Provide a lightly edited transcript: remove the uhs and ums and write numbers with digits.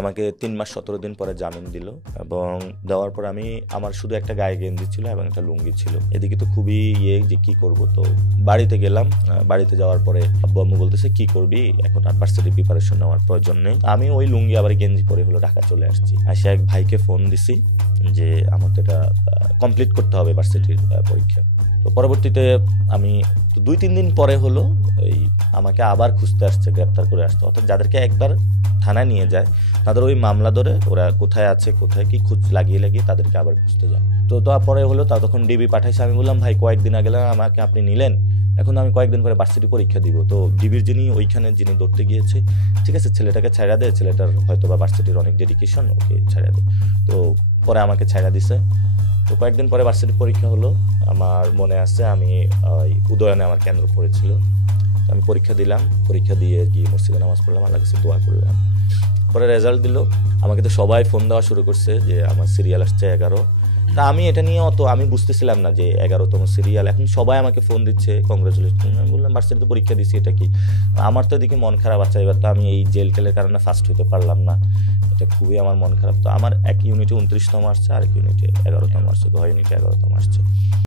আমাকে 3 মাস 17 দিন পরে জামিন দিল এবং দেওয়ার পর আমার শুধু একটা গায়ে গেঞ্জি ছিল এবং একটা লুঙ্গি ছিল। এদিকে তো খুবই যে কি করব, তো বাড়িতে গেলাম। বাড়িতে যাওয়ার পরে আব্বু আম্মু বলতেছে কি করবি, এখন আর ভার্সিটি প্রিপারেশন নেওয়ার প্রয়োজন নেই। আমি ওই লুঙ্গি আবার গেঞ্জি পরে হলো ঢাকা চলে আসছি। আসে এক ভাইকে ফোন দিছি যে আমার তো এটা কমপ্লিট করতে হবে ভার্সিটির পরীক্ষা। তো পরবর্তীতে আমি 2-3 দিন পরে হলো আমাকে আবার খুঁজতে আসছে, গ্রেপ্তার করে আসছে। অর্থাৎ যাদেরকে একবার থানায় নিয়ে যায় তাদের ওই মামলা ধরে ওরা কোথায় আছে কোথায় কি খোঁজ লাগিয়ে তাদেরকে আবার খুঁজতে যায়। তো তারপরে হলো তখন ডিবি পাঠাইছে। আমি বললাম ভাই কয়েকদিন আগে আমাকে আপনি নিলেন, এখন আমি কয়েকদিন পরে ভার্সিটি পরীক্ষা দিব। তো ডিবির যিনি ধরতে গিয়েছে, ঠিক আছে ছেলেটাকে ছাড়া দে, ছেলেটার হয়তো বা ভার্সিটির অনেক ডেডিকেশন, ওকে ছাড়া দে। তো পরে আমাকে ছাড়া দিছে। তো কয়েকদিন পরে ভার্সিটি পরীক্ষা হলো। আমার মনে আছে আমি উদয়নে আমার কেন্দ্র পড়েছিল। তো আমি পরীক্ষা দিলাম, পরীক্ষা দিয়ে গিয়ে মসজিদে নামাজ পড়লাম, আল্লাহর কাছে দোয়া করলাম। পরে রেজাল্ট দিল, আমাকে তো সবাই ফোন দেওয়া শুরু করছে যে আমার সিরিয়াল আসছে 11। তা আমি এটা নিয়ে আমি বুঝতেছিলাম না যে 11তম সিরিয়াল। এখন সবাই আমাকে ফোন দিচ্ছে, কংগ্রেচুলেশন। আমি বললাম ভার্সিটিতে পরীক্ষা দিচ্ছি, এটা কি? আমার তো এদিকে মন খারাপ আছে, এবার তো আমি এই জেল টেলের কারণে ফার্স্ট হতে পারলাম না, এটা খুবই আমার মন খারাপ। তো আমার এক ইউনিটে 29তম আসছে, আরেক ইউনিটে 11তম আসছে, 2 ইউনিটে 11তম আসছে।